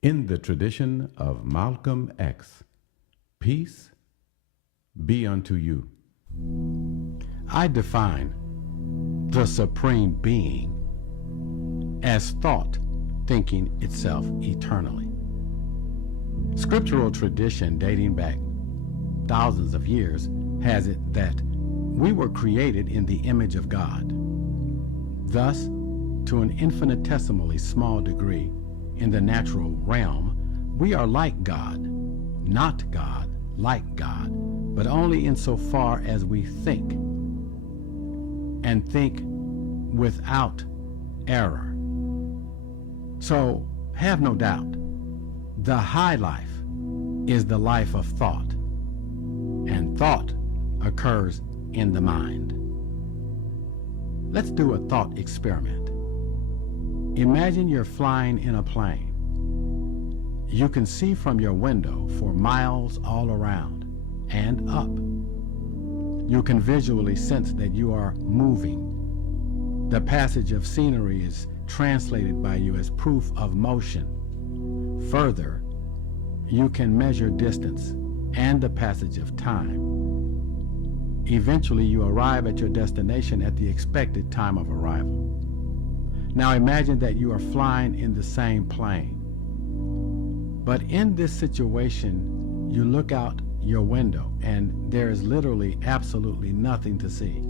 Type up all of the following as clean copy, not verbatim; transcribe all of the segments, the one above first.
In the tradition of Malcolm X, peace be unto you. I define the Supreme Being as thought thinking itself eternally. Scriptural tradition dating back thousands of years has it that we were created in the image of God. Thus, to an infinitesimally small degree in the natural realm, we are like God, not God, like God, but only insofar as we think, and think without error. So, have no doubt, the high life is the life of thought, and thought occurs in the mind. Let's do a thought experiment. Imagine you're flying in a plane. You can see from your window for miles all around and up. You can visually sense that you are moving. The passage of scenery is translated by you as proof of motion. Further, you can measure distance and the passage of time. Eventually, you arrive at your destination at the expected time of arrival. Now imagine that you are flying in the same plane. But in this situation, you look out your window and there is literally absolutely nothing to see.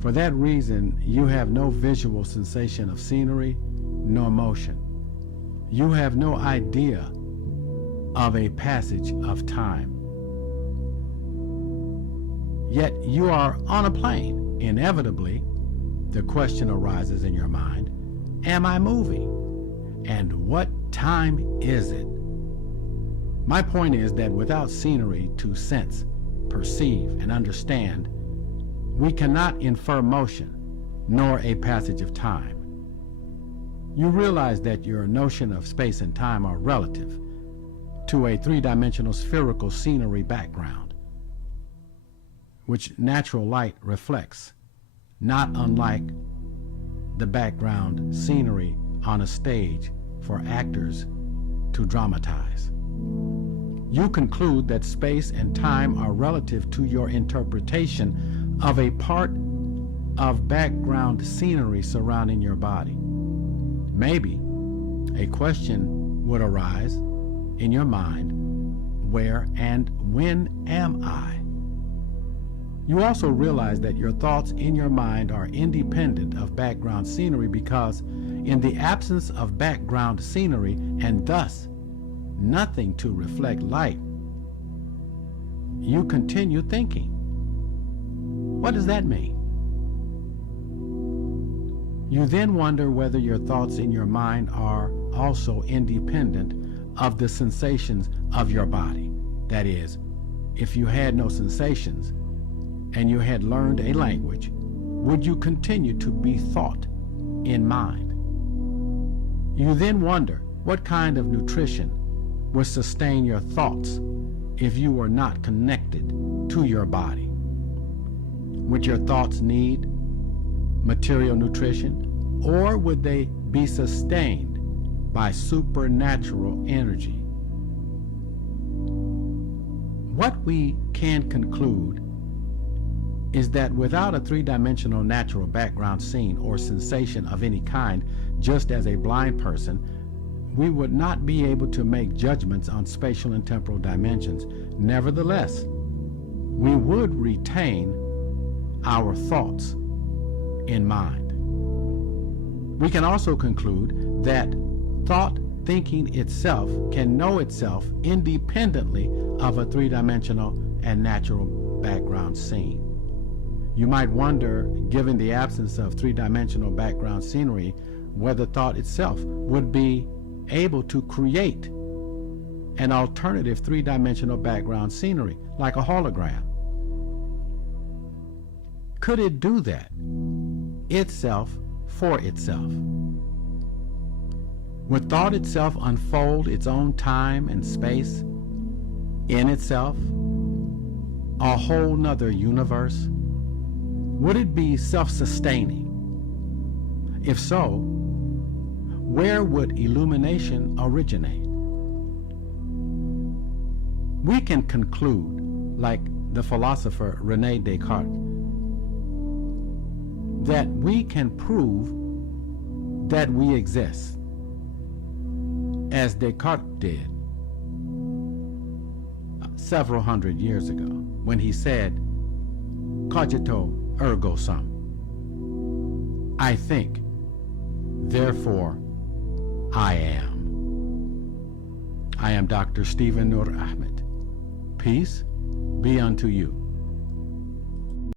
For that reason, you have no visual sensation of scenery nor motion. You have no idea of a passage of time. Yet you are on a plane. Inevitably, the question arises in your mind, am I moving? And what time is it? My point is that without scenery to sense, perceive, and understand, we cannot infer motion, nor a passage of time. You realize that your notion of space and time are relative to a three-dimensional spherical scenery background, which natural light reflects, not unlike the background scenery on a stage for actors to dramatize. You conclude that space and time are relative to your interpretation of a part of background scenery surrounding your body. Maybe a question would arise in your mind, where and when am I? You also realize that your thoughts in your mind are independent of background scenery because in the absence of background scenery and thus nothing to reflect light, you continue thinking. What does that mean? You then wonder whether your thoughts in your mind are also independent of the sensations of your body. That is, if you had no sensations and you had learned a language, would you continue to be thought in mind? You then wonder what kind of nutrition would sustain your thoughts if you were not connected to your body. Would your thoughts need material nutrition, or would they be sustained by supernatural energy? What we can conclude is that without a three-dimensional natural background scene or sensation of any kind, just as a blind person, we would not be able to make judgments on spatial and temporal dimensions. Nevertheless, we would retain our thoughts in mind. We can also conclude that thought thinking itself can know itself independently of a three-dimensional and natural background scene. You might wonder, given the absence of three-dimensional background scenery, whether thought itself would be able to create an alternative three-dimensional background scenery, like a hologram. Could it do that itself for itself? Would thought itself unfold its own time and space in itself, a whole nother universe? Would it be self-sustaining? If so, where would illumination originate? We can conclude, like the philosopher René Descartes, that we can prove that we exist, as Descartes did several hundred years ago when he said, cogito ergo sum. I think, therefore I am. I am Dr. Stephen Nur Ahmed. Peace be unto you.